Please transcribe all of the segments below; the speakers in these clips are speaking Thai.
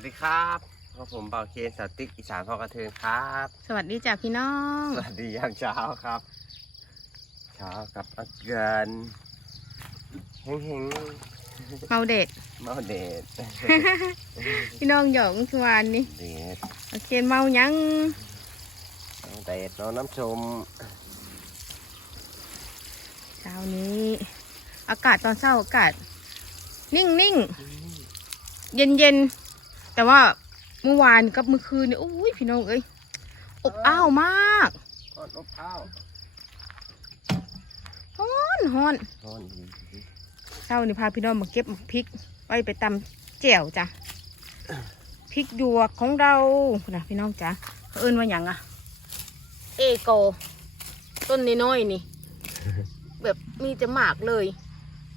สวัสดีครับพบผมเบาเคนสติ๊กอีสานพอกระเทือนครับ สวัสดีจ้ะพี่น้อง สวัสดียามเช้าครับ เช้ากับอากาศเฮงเฮงเมาเด็ดๆเมาเดดพี่น้องหยอกชวนนี่เดดโอเคเมายังเมาเดดน้องน้ำชม เช้านี้ อากาศตอนเช้าอากาศ นิ่งนิ่งเย็นเย็นๆ แต่ว่าเมื่อวานกับเมื่อคืนนี่โอ้ยพี่น้องเอ้ยอบอ้าวมากทอดอบข้าวฮ้อนฮ้อนทอดดีเช้านี่พาพี่น้องมาเก็บหมักพริกไว้ไปตำแจ่วจ้ะพริกหยวกของเรานะพี่น้องจ้ะเขาเอิ้นว่าอย่างอะเอโกต้นน้อยๆนี่ แบบมีจะหมากเลย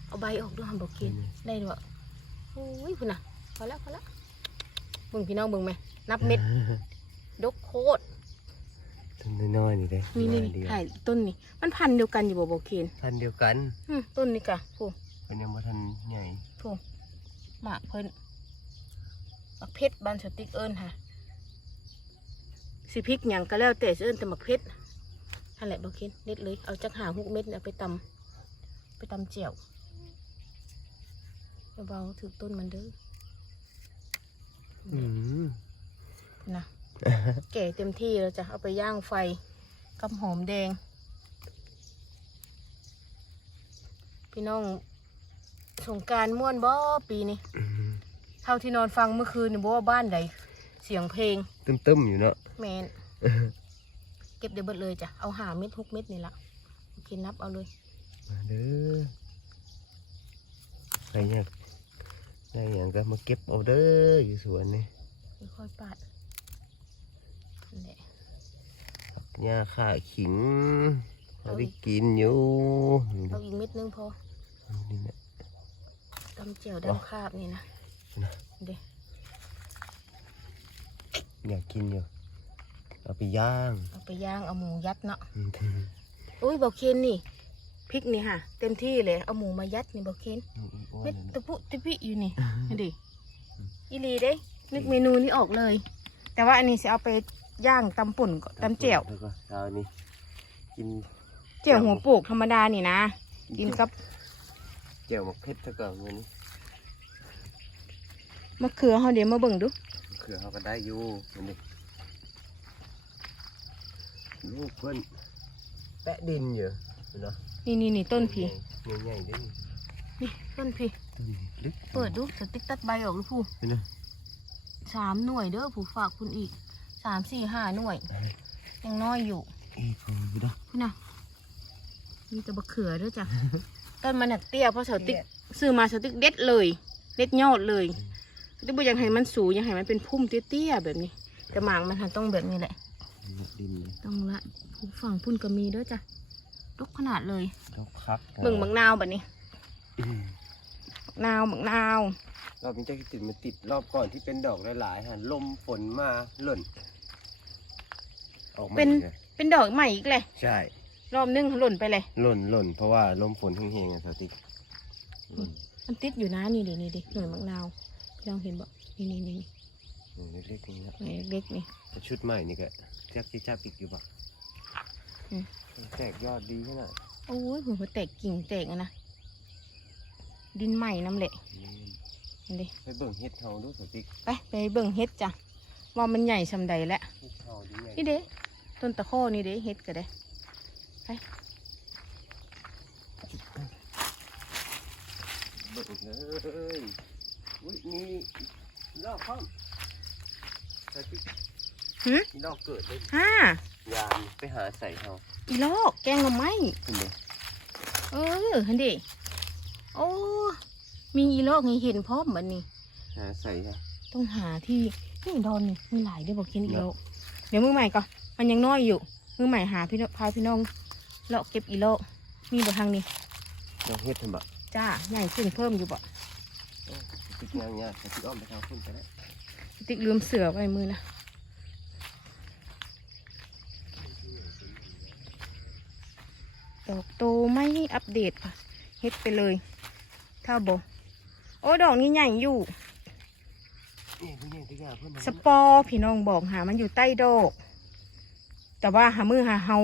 เอาใบออกด้วยฮัมบอกกินได้ด้วยโอ้ยคุณน่ะพอแล้วพอแล้ว เบิ่งพี่น้องเบิ่งไหมนับเม็ดดกโคตรต้นน้อยๆนี่เด้นี่นี่อยเดียวถ่ายต้นนี่มันพันธุ์เดียวกันอยู่บ่บอกเคนพันธุ์เดียวกันอืมต้นนี่กะผู้เป็นยังบ่ทันใหญ่ผู้หมากเพิ่นหมักเพชรบานสติกเอิญค่ะสิพริกหยังก็แล้วแต่สิเอิญแต่หมักเพชรนั่นแหละบอกเคนเด็ดเลยเอาจักหาหุกเม็ดเนี่ยเอาไปตำไปตำเจียวเบาๆถือต้นมันเด้ออืม นะแก่เต็มที่แล้วจะเอาไปย่างไฟกับหอมแดง พี่น้องสงกรารม่วนบ่ปีนี้อืมเท่าที่นอนฟังเมื่อคืนนี่บ่ว่าบ้านใดเสียงเพลงตึ้มๆอยู่เนาะแมนเก็บเดี๋ยวเบิดเลยจ้ะเอาหาเม็ดหกเม็ดนี่ละโอเคนับเอาเลยมาเด้อใครอยาก ได้อย่างก็มาเก็บเอาเด้ออยู่สวนนี่ค่อยๆปาดนั่นแหละหญ้าข่าขิงเอาไปกินอยู่นี่เอานะอีกเม็ดนึงพอนี่นะตำเจียวดำคาบนี่นะนะเด้อยากกินอยู่เอาไปย่าง เอาไปย่างเอาหมูยัดเนาะอืมอุ้ยบอกเคนนี่ พริกนี่ค่ะ เต็มที่เลย เอาหมูมายัดนี่บอกเคนอ้วนเม็ดเลยนะตะปุตะปิอยู่นี่นี่ดิอีหลีเด้ นึกเมนูนี้ออกเลย แต่ว่าอันนี้จะเอาไปย่างตำป่นก่อนตำเจียวแล้วก็เช้านี้กินเจียวหัวโปกธรรมดานี่นะ กินกับเจียวหมกเพชรซะก่อนวันนี้มะเขือเขาเดี๋ยวมาเบิ่งดูเขือเขาก็ได้อยู่วันนี้ลูกเพื่อนแปะดินอยู่เนาะ นี่นี่นี่ต้นพีใหญ่ๆด้วยนี่ต้นพีลึกเปิดดูสติ๊กตัดใบออกดูผู้ไปนะสามหน่วยเด้อผู้ฝากคุณอีกสามสี่ห้าหน่วย ยังน้อยอยู่อีกคนไปนะพี่นะมีแต่บะเขือด้วยจ้ะต้นมันหนักเตี้ยเพราะสติ๊กซื้อมาสติ๊กเด็ดเลย เด็ดยอดเลยที่บุยังให้มันสูงยังให้มันเป็นพุ่มเตี้ยๆแบบนี้แต่หมางมันหันต้องแบบนี้แหละดินเลยต้องละผู้ฝั่งพุ่นก็มีด้วยจ้ะ ทุกขนาดเลยดอกคักเบิ่งมักนาวแบบนี้อืมมักนาวมักนาวรอบนี้จะติดมันติดรอบก่อนที่เป็นดอกหลายๆฮะลมฝนมาหล่นออกมาเป็นอีกอะเป็นดอกใหม่อีกเลยใช่ รอบนึงหล่นไปเลยหล่นหล่นเพราะว่าลมฝนแห้งๆอะสติ๊กหล่นมันติดอยู่นะนี่ดินี่ดิหน่วยมักนาวพี่ลองเห็นบ่นี่นี่นี่หน่อยเล็กๆนี่นะหน่วยเล็กๆนี่แต่ชุดใหม่นี่ก็แจ๊กที่จับอีกอยู่ปะอืม แตกยอดดีขนาดโอ้ยหัวแตกกิ่งแตกอะนะ ดินใหม่น้ำเละนี้เห็นดิไปเบิ่งเฮ็ดเฮาดูสติ๊กไปไปเบิ่งเฮ็ดจ้ะว่ามันใหญ่ซำใดแล้วเฮ็ดเฮาดีใหญ่นี่เด้ต้นตะโคนี่เด้เฮ็ดก็ได้ไปเบิ่งเลยอุ้ยมีลอกข้อมสติ๊ก หึมีลอกเกิดเลยฮ่ายามไปหาใส่เฮาอีลอกแกงหน่อไม้ขึ้นเลยเออเห็นดิโอ้มีอีลอกให้เห็นพร้อมบัดนี้ หาใส่ฮะต้องหาที่นี่ดอนนี่มีหลายเด้อบอกกินอีโลเดี๋ยวมือใหม่ก่อนมันยังน้อยอยู่ มือใหม่หาพี่น้องพาพี่น้องเลาะเก็บอีโลมีบ่ทางนี้ลอกเฮ็ดทำบะจ้าใหญ่ขึ้นเพิ่มอยู่บ่เออสติ๊กงานงานสติ๊กอ้อมไปทางขึ้นไปแล้วติ๊กลืมเสือไว้มือนะ ดอกโตไม่อัปเดตค่ะเฮ็ดไปเลยถ้าบ่โอ้ดอกนี้ใหญ่อยู่นี่ผู้ใหญ่ที่กาเพื่อนสปอร์พี่น้องบอกหา มันอยู่ใต้ดอก แต่ว่าหามือหาเฮา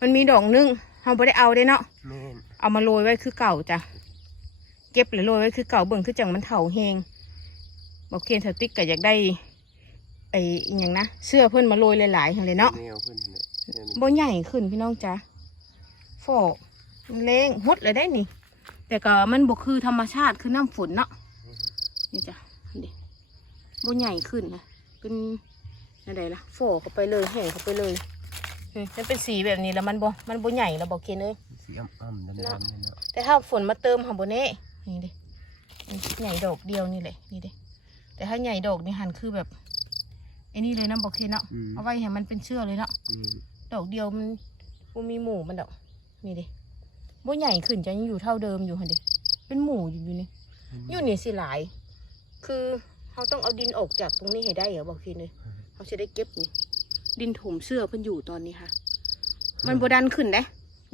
มันมีดอกหนึงเฮาบ่ได้เอาเด้เนาะแม่นเอามาโรยไว้คือเก่าจ้ะเก็บหรือโรยไว้คือเก่าเบิ่งคือจังมันเถาแหงบอกเคนสติ๊กก็อยากได้ไอ้อหย่างนะเสื้อเพิ่นมาโรยหลายๆหั่นเลยเนาะแนวเพื่อนเลยเนี่ยมันบ่ใหญ่ขึ้นพี่น้องจ้ะ ฟอกมันเล้งหดเลยได้นี่ แต่ก็มันบ่คือธรรมชาติคือน้ำฝนเนาะนี่จ้ะนี่บ่ใหญ่ขึ้นนะเป็นอะไรล่ะฟอกเข้าไปเลยแห้งเข้าไปเลยอืมมันเป็นสีแบบนี้แล้วมันบ่มันบ่ใหญ่แล้วบอกเคนเอ้ยสีอ่ำๆดำๆเนี่ยเนาะแต่ถ้าฝนมาเติมหอมโบเน่นี่ดิใหญ่ดอกเดียวนี่เลยนี่ดิแต่ถ้าใหญ่ดอกนี่หันคือแบบไอ้นี่เลยนะบอกเคเนาะอืมเอาไว้ให้มันเป็นเชือกเลยเนาะอืมดอกเดียวมันมันมีหมูมันดอก นี่ดิบ่ใหญ่ขึ้นจะยังอยู่เท่าเดิมอยู่หันดิเป็นหมูอยู่อยู่นี่อยู่นี่สิหลาย คือเขาต้องเอาดินออกจากตรงนี้ให้ได้เหรอบอกเคเลยเขาจะได้เก็บนี่ ดินถมเสื้อเพิ่นอยู่ตอนนี้ค่ะ มันบดันขึ้นนะ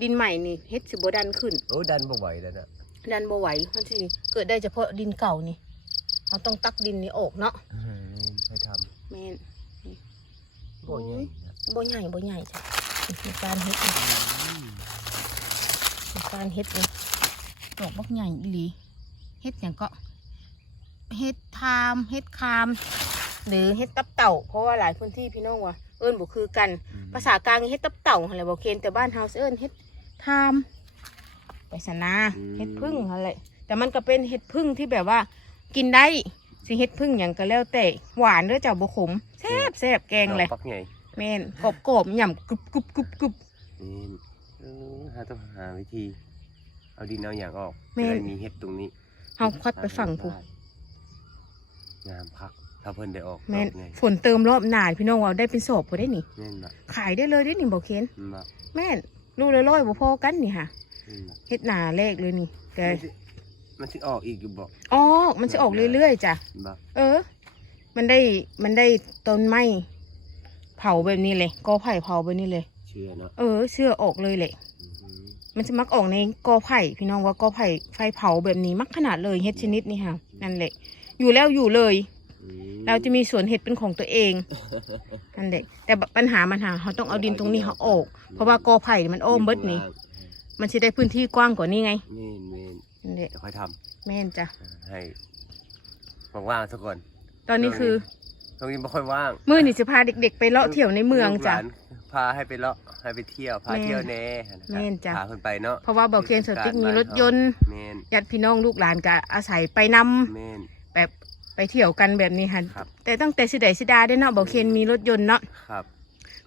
ดินใหม่นี่เฮ็ดสิบดันขึ้นโอ้ดันบ่ไหวแล้วนะดันบ่ไหวมันสิเกิดได้เฉพาะดินเก่านี่เราต้องตักดินนี้ออกเนาะอืมให้ทแม่นำบ่ใหญ่นะบ่ใหญ่บ่ใหญ่จ้ะมีการเฮ็ดนี่อืมมี การเฮ็ดนี่ดอกบักใหญ่อีหลีเฮ็ดหยังก็เฮ็ดทามเฮ็ดคาม หรือเฮ็ดตับเต่า เพราะว่าหลายพื้นที่พี่น้องว่าเอิ้นบ่คือกัน ภาษากลางเฮ็ดตับเต่าอะไรบ่เคนแต่บ้านเฮาสิเอิ้นเฮ็ดทามไปสนาเฮ็ดพึ่งอะไรแต่มันก็เป็นเฮ็ดพึ่งที่แบบว่า กินได้สิเฮ็ดพึ่งหยังก็แล้วแต่หวานเด้อเจ้าบ่ขมแซ่บแซ่บแกงเลยดอปักใหญ่แม่นกรอบกรอบๆหย่ำกรุบกรุบกรุบกรุบนี่เออ หาต้องหาวิธี เอาดินเอาอย่างออกแม่จะนได้มีเห็ดตรงนี้เฮาคัดไปฝั่งผู้งามพักถ้าเพิ่นได้ออกแม่นดอกไงฝนเติมรอบหน้าพี่น้องว่าได้เป็นศพบ่ได้นี่แม่นบะขายได้เลยได้นี่บ่เคนแม่นบะแม่นลูกละร้อยบ่พอกันนี่ค่ะแม่นบะเฮ็ดหน้าแรกเลยนี่แต่มันสิมันสิออกอีกอยู่บอกออกมันสิออกเรื่อยๆจ้ะบะเออ มันได้มันได้ต้นไม้เผาแบบนี้เลยกอไผ่เผาแบบนี้เลยเชื่อเนาะเออ เชื่อออกเลยแหละอืมมันจะมักออกในกอไผ่พี่น้องว่ากอไผ่ไฟเผาแบบนี้มักขนาดเลยเห็ดชนิดนี้ค่ะนั่นแหละ อยู่แล้วอยู่เลยอืมเราจะมีสวนเห็ดเป็นของตัวเองนั่นแหละแต่ปัญหามันหาเขาต้องเอาดินตรงนี้เขาออก เพราะว่ากอไผ่มันโอ้มเบิดนี่มันจะได้พื้นที่กว้างกว่านี้ไงเม่นเม่นนั่นแหละเดี๋ยวค่อยทแม่นจ้ะำให้ว่างๆสักก่อนตอนนี้คือตรงนี้ไม่ค่อยว่าง มื้อนี่จะพาเด็ก ๆ ไปเลาะเที่ยวในเมืองจ้ะลูกหลานพาให้ไปเลาะให้ไปเที่ยวพาแม่นเที่ยวแน่นะครับแม่นจ้ะ พาเพิ่นไปเนาะเพราะว่าเบาเคียนสติ๊กมีรถยนต์เมนญาติพี่น้องลูกหลานก็อาศัยไปนำเมนแบบไปเที่ยวกันแบบนี้ค่ะครับ แต่ตั้งแต่สิใดสิดาได้เนาะบอกเคนมีรถยนต์เนาะครับ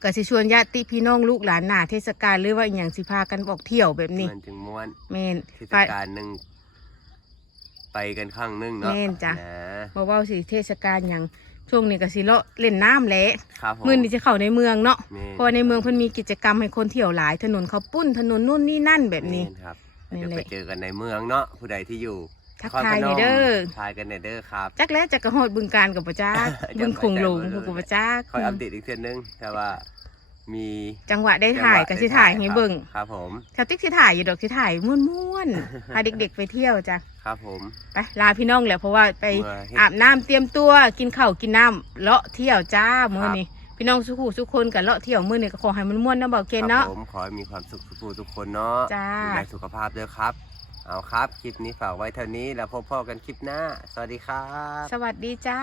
ก็สิชวนญาติพี่น้องลูกหลานหน้าเทศกาลหรือว่าอหย่างสิพากันออกเที่ยวแบบนี้มันจึงม้วนแมนเทศไป กาลหนึ่งไปกันครั้งหนึงเนาะแม่นจ้ะ นะบ่เว้าสิเทศกาลหยัง ช่วงนี้ก็สิเลาะเล่นน้ำแหละครับผม มื้อนี้จะเข้าในเมืองเนาะแม่นเพราะว่าในเมืองเพิ่นมีกิจกรรมให้คนเที่ยวหลาย ถนนเขาวปุ้นถนนนู่นนี่นั่นแบบนี้แม่ครับนี่เดี๋ยวแหละไปเจอกันในเมืองเนาะผู้ใดที่อยู่ทักนครทายพหนน่อยมเด้อ ทายกันในอยเด้อครับ จักแล้วจักกระฮอดบึงการกับบ่จักจำบึงคงหลงจำไว้เลยกับบ่จัก คอยอัปเดตอีกเทื่อนึงแต่ว่า มีจังหวะได้ถ่ายก็สิถ่ายให้เบิ่งครับผมชาวติ๊กสิถ่ายอยู่ดอกสิถ่ายม่วนๆพาเด็กๆไปเที่ยวจ้ะครับผมไปลาพี่น้องแหละเพราะว่าไปเมื่อเฮ็ดอาบน้ำเตรียมตัวกินข้าวกินน้ำเลาะเที่ยวจ้ามื้อครับนี้พี่น้องสุขุสุกคนกันเลาะเที่ยวมื้อนี้ก็ขอให้มันม่วนนะบอกเกณฑ์เนาะครับผมขอให้มีความสุขทุกผู้ทุกคนเนาะจ้าดูแลสุขภาพด้วยครับเอาครับ คลิปนี้ฝากไว้เท่านี้แล้วพบพ่อกันคลิปหน้า สวัสดีครับ สวัสดีจ้า